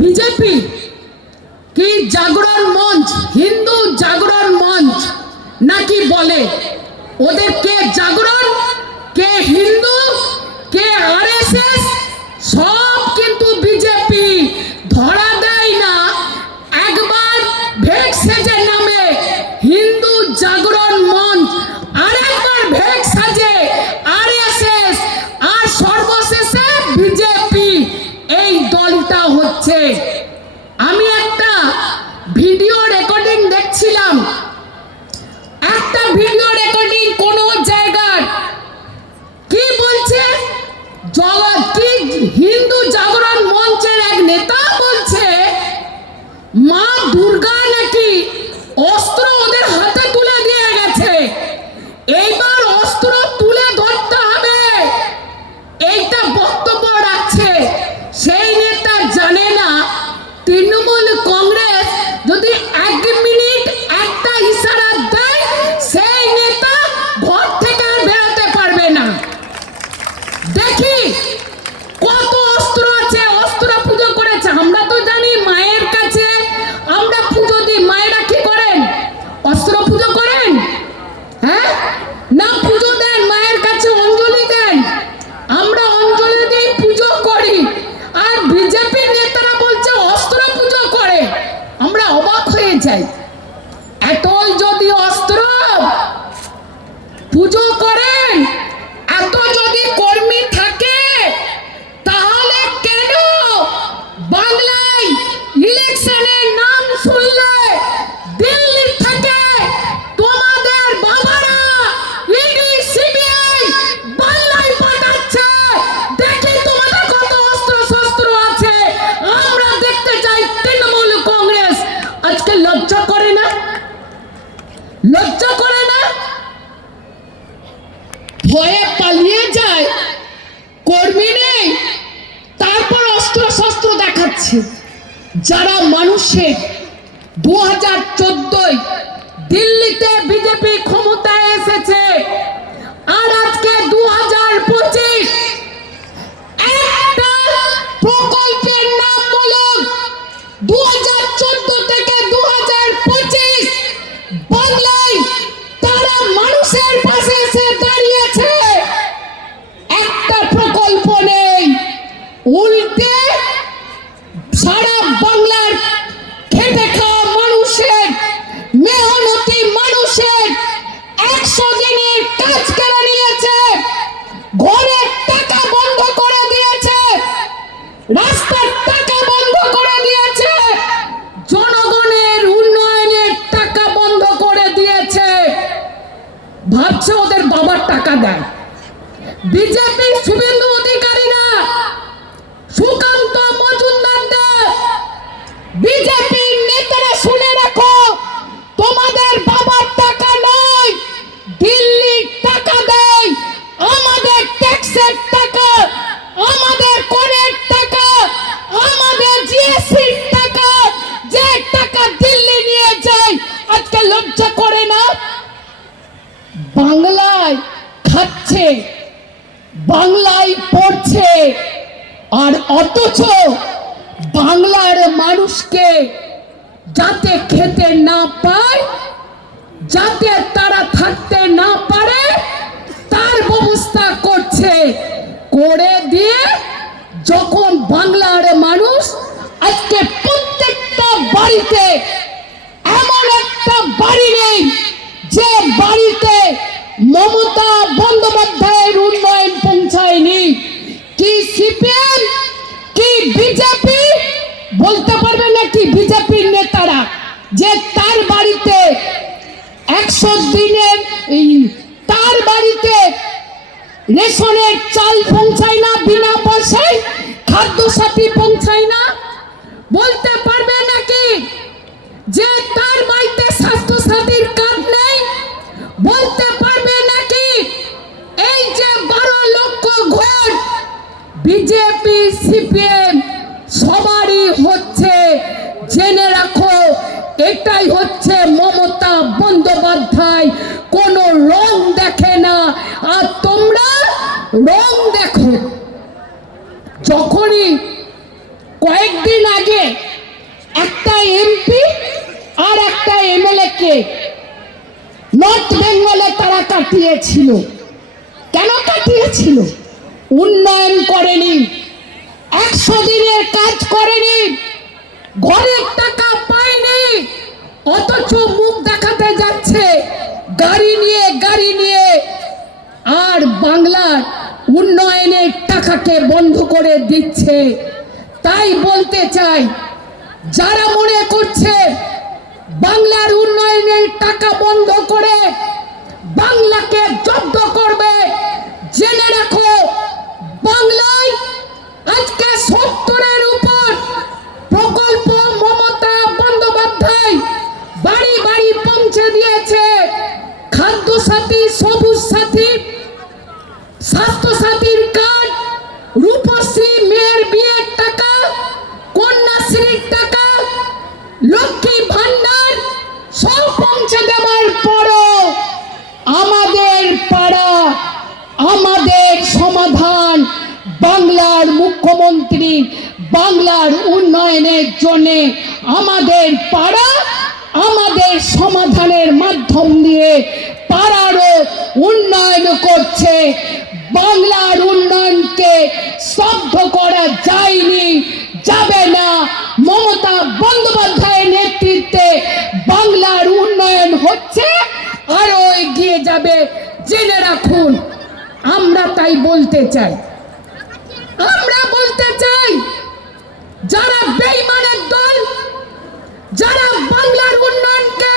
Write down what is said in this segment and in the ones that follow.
BJP কি জাগরণ মঞ্চ, হিন্দু জাগরণ মঞ্চ নাকি বলে? ওদের কে জাগরণ, কে হিন্দু, কে আর এস এস সব মানুষের দু হাজার চোদ্দই দিল্লিতে বিজেপি বাংলায় খাচ্ছে, বাংলায় পড়ছে, আর অথচ বাংলার মানুষকে যাতে খেতে না পায়, যাতে তারা থাকতে না পারে, তার ব্যবস্থা করছে। করে দিয়ে যখন বাংলার মানুষ আজকে প্রত্যেকটা বাড়িতে মমতা বন্দ্যোপাধ্যায়ের উন্নয়ন পৌঁছায়নি। কি সিপিএম, কি বিজেপি? বলতে পারবে না কি বিজেপির নেতারা যে তার বাড়িতে একশো দিনের তার বাড়িতে রেশনের চাল পৌঁছায় না, বিনা পয়সায় খাদ্য সাথী পৌঁছায় না? বলতে পারবে কাটিয়েছিল। কেন কাটিয়েছিল? উন্নয়ন করেনি। একশো দিনের কাজ করেনি। ঘরের টাকা পায়নি। অথচ মুখ দেখাতে যাচ্ছে, গাড়ি নিয়ে গাড়ি নিয়ে। আর বাংলার উন্নয়নের টাকাকে বন্ধ করে দিচ্ছে। তাই বলতে চাই, যারা মনে করছে বাংলার উন্নয়নের টাকা বন্ধ করে বাংলাকে জব্দ করবে। জেনে রাখো বাংলার উন্নয়নের জন্য আমাদের পাড়া আমাদের সমাধানের মাধ্যম দিয়ে পাড়ারও উন্নয়ন করছে। বাংলার উন্নয়নকে স্তব্ধ করা যায়নি, যাবে না। মমতা বন্দ্যোপাধ্যায়ের নেতৃত্বে বাংলার উন্নয়ন হচ্ছে আরও এগিয়ে যাবে। জেনে রাখুন, আমরা তাই বলতে চাই। আমরা বলতে চাই যারা বেইমানের দল যারা বাংলার উন্নয়নকে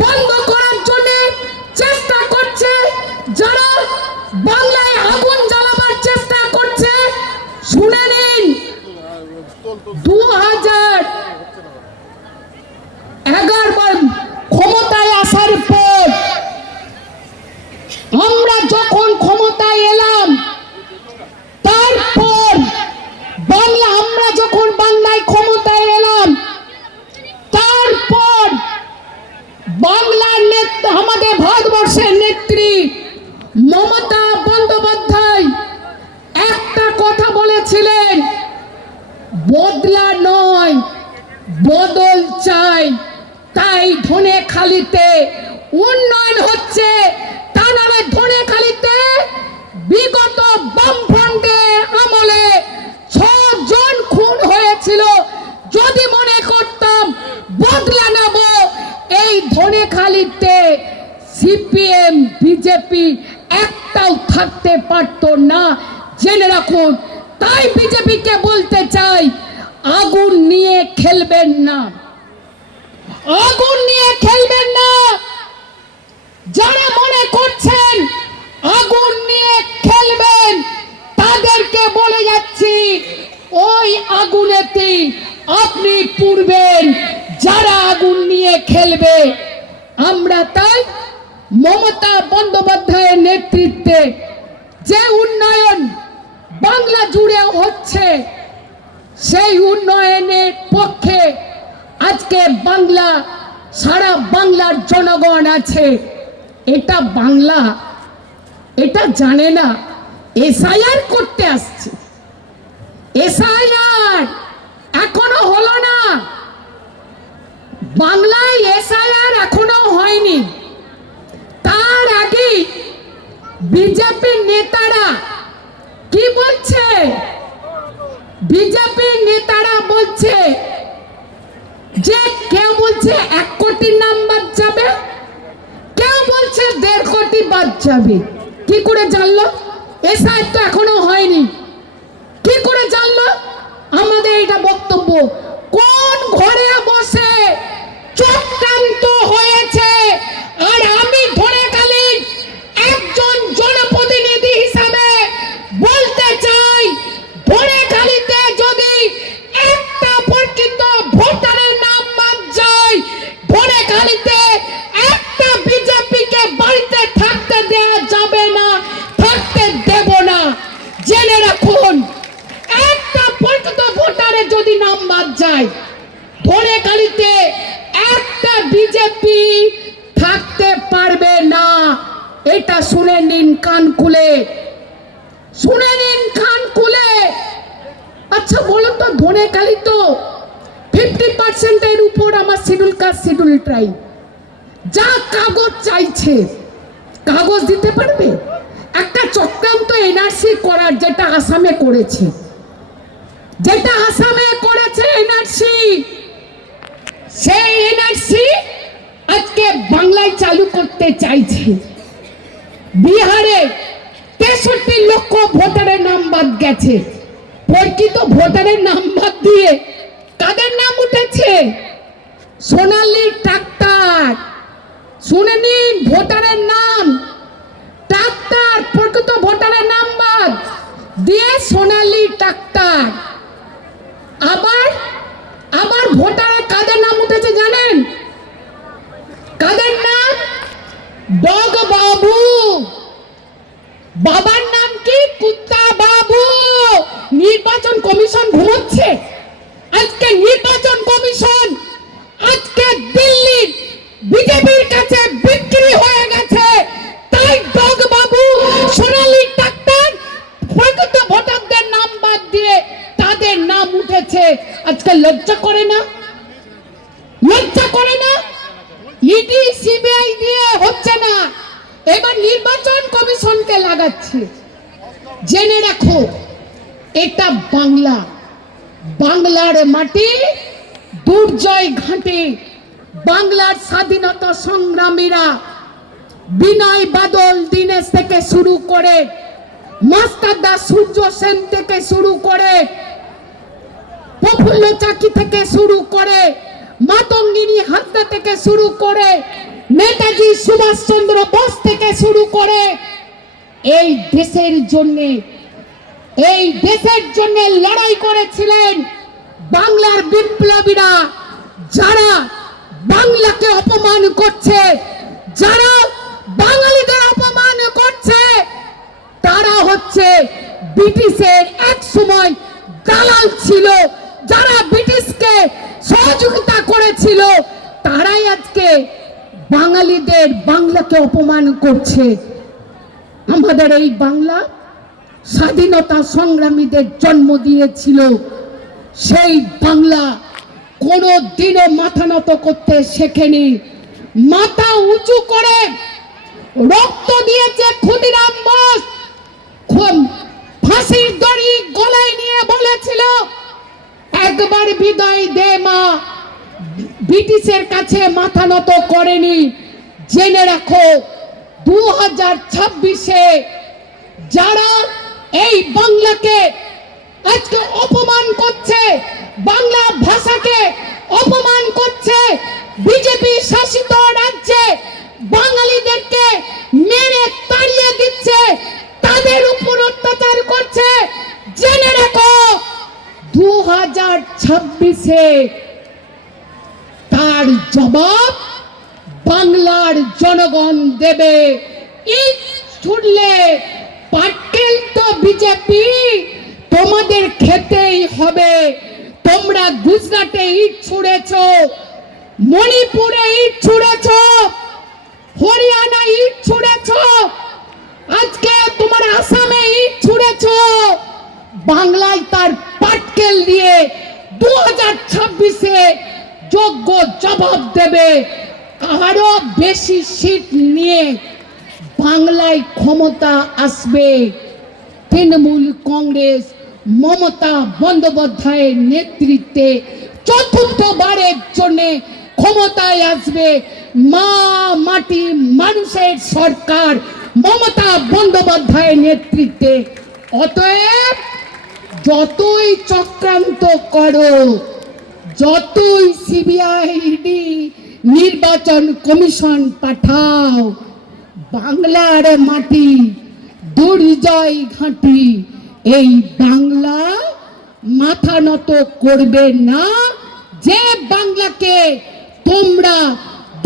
বন্ধ করার জন্য চেষ্টা করছে যারা বাংলায় আগুন জ্বালাবার চেষ্টা করছে শুনে নিন দু হাজার এগারো ক্ষমতায় আসার পর আমরা যখন ক্ষমতায় এলাম তারপর বাংলা আমরা যখন বাংলায় ক্ষমতায় এলাম তারপর বাংলার নেত্রী আমাদের ভারতবর্ষের নেত্রী মমতা বন্দ্যোপাধ্যায় একটা কথা বলেছিলেন বদলা নয় বদল চাই তাই ধনে খালিতে উন্নয়ন হচ্ছে তা নাহলে ধনে খালিতে বিগত বামফ্রন্টের আমলে ছজন খুন হয়েছিল যদি মনে করতাম বদলা নেব এই ধনে খালিতে সিপিএম বিজেপি একটাও থাকতে পারতো না জেনে রাখুন। তাই বিজেপিকে বলতে চাই, আগুন নিয়ে খেলবেন না। আগুন নিয়ে খেলবেন না। যারা মনে করছেন আগুন নিয়ে খেলবেন, তাদেরকে বলে যাচ্ছি, ওই আগুনেতে আপনি পুড়বেন, যারা আগুন নিয়ে খেলবে। আমরা তাই মমতা বন্দ্যোপাধ্যায়ের নেতৃত্বে যে উন্নয়ন বাংলা জুড়ে হচ্ছে সেই উন্নয়নের পক্ষে আজকে বাংলা, সারা বাংলার জনগণ আছে। এটা বাংলা, এটা জানে না, এসআইআর করতে আসছে। এসআইআর এখনও হলো না। বাংলায় এসআইআর এখনও হয়নি। তার আগে বিজেপির নেতারা কি বলছে? বিজেপির নেতারা বলছে যে কেউ বলছে এক কোটি নাম বাদ যাবে, কেউ বলছে দেড় কোটি বাদ যাবে। কি করে জানলো? এসআই তো এখনও হয়নি। কি করে জানলো? আমাদের এটা বক্তব্য। কোন ঘরে বসে চক্রান্ত হয়েছে? আর আমি ধরে থাকতে দেওয়া যাবে না, থাকতে দেব না। জেনে রাখুন, একটা পরিচিত ভোটারের যদি নাম বাদ যায় ধরে কালিতে একটা বিজেপি থাকতে পারবে না। এটা শুনে নিন কান খুলে। শুনে নিন কান খুলে। আচ্ছা বলুন তো ধনে কালি তো ফিফটি পার্সেন্টের উপর আমার শিডিউল কাস্ট শিডিউল ট্রাইব যা কাগজ চাইছে কাগজ দিতে পারবে? একটা চক্রান্ত এনআরসি করার যেটা আসামে করেছে। যেটা আসামে করেছে এনআরসি সেই এনআরসি আজকে বাংলায় চালু করতে চাইছে। বিহারে তেষট্টি লক্ষ ভোটারের নাম বাদ গেছে। প্রকৃত ভোটারের নাম বাদ দিয়ে কাদের নাম উঠেছে? সোনালী ট্রাক্টর। শুনে নিন ভোটারের নাম। ট্রাক্টর প্রকৃত ভোটারের নাম বাদ দিয়ে সোনালি ট্রাক্টর আবার আবার ভোটারের কাদের নাম উঠেছে জানেন কাদের নাম ডগ বাবু বাবার নাম কি কুত্তা বাবু নির্বাচন কমিশন ঘুমোচ্ছে আজকে নির্বাচন কমিশন আজকে দিল্লি বিজেপির কাছে বিক্রি হয়ে গেছে তাই ডগ বাবু সোনালী ডাক্তার প্রকৃত ভোটারদের নাম বাদ দিয়ে তাদের নাম উঠেছে আজকে লজ্জা করে না লজ্জা করে না ইডি সিবিআই দিয়ে হচ্ছে না এবার নির্বাচন কমিশনকে লাগাচ্ছে। জেনে রাখো, এটা বাংলা। বাংলার মাটি দুর্জয় ঘাটে। বাংলার স্বাধীনতা সংগ্রামীরা বিনয় বাদল দীনেশ থেকে শুরু করে মাস্টারদা সূর্য সেন থেকে শুরু করে প্রফুল্ল চাকি থেকে শুরু করে মাতঙ্গিনী হাসদা থেকে শুরু করে নেতাজি সুভাষচন্দ্র বোস থেকে শুরু করে এই দেশের জন্য, এই দেশের জন্য লড়াই করেছিলেন বাংলার বিপ্লবীরা। যারা বাংলাকে অপমান করছে, যারা বাঙালিদের অপমান করছে, তারা হচ্ছে ব্রিটিশের এক সময় দালাল ছিল। যারা ব্রিটিশকে সহযোগিতা করেছিল, তারাই আজকে বাঙালিদের বাংলাকে অপমান করছে। আমাদের এই বাংলা স্বাধীনতা সংগ্রামীদের জন্ম দিয়েছিল। সেই বাংলা কোনো দিনও মাথা নত করতে শেখেনি। মাথা উঁচু করে রক্ত দিয়েছে ক্ষুদিরাম বোস। ফাঁসির দড়ি গলায় নিয়ে বলেছিল, একবার বিদায় দে মা। ব্রিটিশের কাছে মাথা নত করেনি। জেনে রাখো দু হাজার ছাব্বিশে যারা এই বাংলাকে আজকে অপমান করছে, বাংলা ভাষাকে অপমান করছে, বিজেপি শাসিত রাজ্যে বাঙালিদেরকে মেরে তাড়িয়ে দিচ্ছে তাদের উপর অত্যাচার করছে জেনে রাখো দু হাজার ছাব্বিশে তার জবাব বাংলার জনগণ দেবে। ইট ছুটলে পাটকেল তো বিজেপি, তোমাদের খেতেই হবে। তোমরা গুজরাটে ইট ছুড়েছ মণিপুরে ইট ছুড়েছ হরিয়ানা ইট ছুড়েছ, আজকে তোমার আসামে ইট ছুড়েছ। বাংলায় তার পাটকেল দিয়ে দু হাজার ছাব্বিশে যোগ্য জবাব দেবে। আরও বেশি সিট নিয়ে বাংলায় ক্ষমতা আসবে। তৃণমূল কংগ্রেস মমতা বন্দ্যোপাধ্যায়ের নেতৃত্বে চতুর্থবারের জন্য ক্ষমতায় আসবে মা মাটি মানুষের সরকার মমতা বন্দ্যোপাধ্যায়ের নেতৃত্বে। অতএব যতই চক্রান্ত করো যতই সিবিআইডি নির্বাচন কমিশন পাঠাও, বাংলার মাটি দুর্জয় ঘাঁটি। এই বাংলা মাথা নত করবে না, যে বাংলাকে তোমরা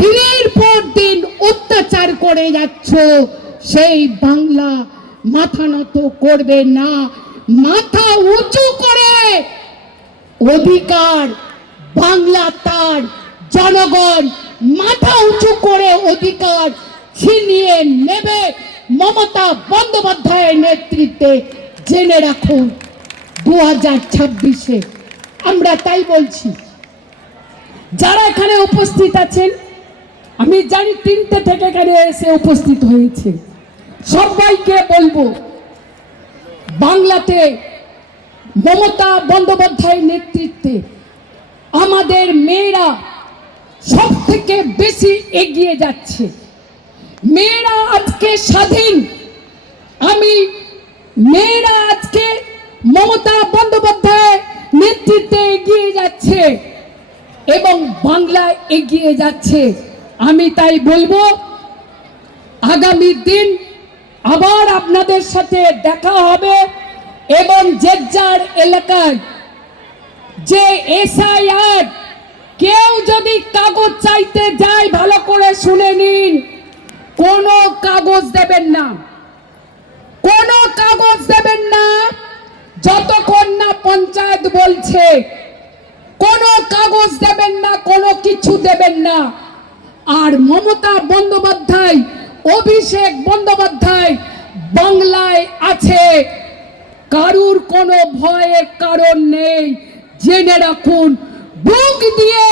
দিনের পর দিন অত্যাচার করে যাচ্ছ, সেই বাংলা মাথা নত করবে না। মাথা উঁচু করে অধিকার বাংলা তার জনগণ মাথা উঁচু করে অধিকার ছিনিয়ে নেবে। মমতা বন্দ্যোপাধ্যায়ের নেতৃত্বে জেনে রাখুন দু হাজার ছাব্বিশে। আমরা তাই বলছি, যারা এখানে উপস্থিত আছেন, আমি জানি তিনটে থেকে এখানে এসে উপস্থিত হয়েছে। সবাইকে বলব, বাংলাতে মমতা বন্দ্যোপাধ্যায়ের নেতৃত্বে আমাদের মেয়েরা সব থেকে বেশি এগিয়ে যাচ্ছে। মেয়েরা আজকে স্বাধীন। আমি মেয়েরা আজকে মমতা বন্দ্যোপাধ্যায় নেতৃত্বে এগিয়ে যাচ্ছে এবং বাংলায় এগিয়ে যাচ্ছে। আমি তাই বলব, আগামী দিন আবার আপনাদের সাথে দেখা হবে এবং যে যার এলাকায় যে এসআইআর কেউ যদি কাগজ চাইতে যায় ভালো করে শুনে নিন। কোনো কাগজ দেবেন না। কোনো কাগজ দেবেন না। যতক্ষণ না পঞ্চায়েত বলছে, কোনো কাগজ দেবেন না, কোনো কিছু দেবেন না। আর মমতা বন্দ্যোপাধ্যায়, অভিষেক বন্দ্যোপাধ্যায় বাংলায় আছে। কারুর কোনো ভয়ের কারণ নেই। জেনে রাখুন, বুক দিয়ে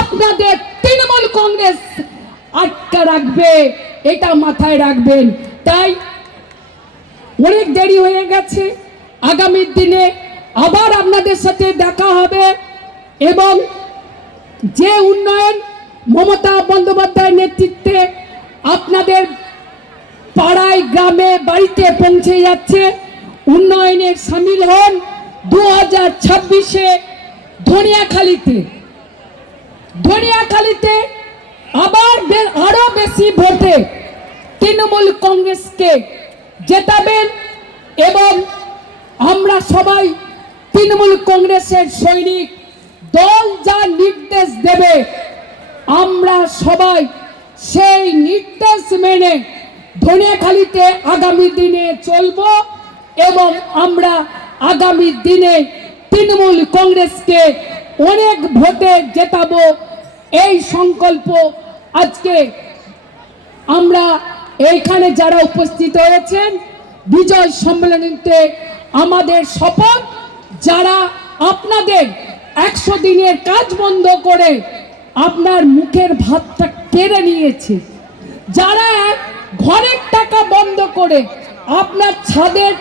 আপনাদের তৃণমূল কংগ্রেস আটকা রাখবে, এটা মাথায় রাখবেন। তাই অনেক দেরি হয়ে গেছে, আগামী দিনে আবার আপনাদের সাথে দেখা হবে এবং যে উন্নয়ন মমতা বন্দ্যোপাধ্যায়ের নেতৃত্বে আপনাদের পাড়ায়, গ্রামে, বাড়িতে পৌঁছে যাচ্ছে উন্নয়নের সামিল হন। দু হাজার ছাব্বিশে ধনিয়াখালীতে। ধনিয়াখালীতে আবার বে- আরও বেশি ভোটে তৃণমূল কংগ্রেসকে জেতাবেন এবং আমরা সবাই তৃণমূল কংগ্রেসের সৈনিক। দল যা নির্দেশ দেবে, আমরা সবাই সেই নির্দেশ মেনে ধনিয়াখালীতে আগামী দিনে চলব এবং আমরা আগামী দিনে তৃণমূল কংগ্রেসকে অনেক ভোটে জেতাবো এই সংকল্প আজকে আমরা এইখানে যারা উপস্থিত হয়েছেন, বিজয় সম্মেলনীতে আমাদের শপথ, যারা আপনাদের একশো দিনের কাজ বন্ধ করে আপনার মুখের ভাতটা কেড়ে নিয়েছে, যারা ঘরের টাকা বন্ধ করে আপনার ছাদের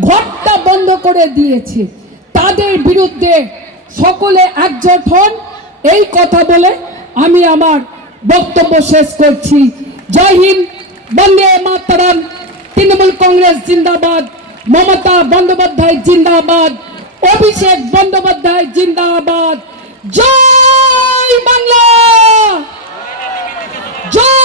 ঘরটা বন্ধ করে দিয়েছে। তাদের বিরুদ্ধে সকলে একজোট হন। এই কথা বলে আমি আমার বক্তব্য শেষ করছি। জয় হিন্দ, বন্দে মাতারাম। তৃণমূল কংগ্রেস জিন্দাবাদ। মমতা বন্দ্যোপাধ্যায় জিন্দাবাদ। অভিষেক বন্দ্যোপাধ্যায় জিন্দাবাদ। জয় বাংলা! জয়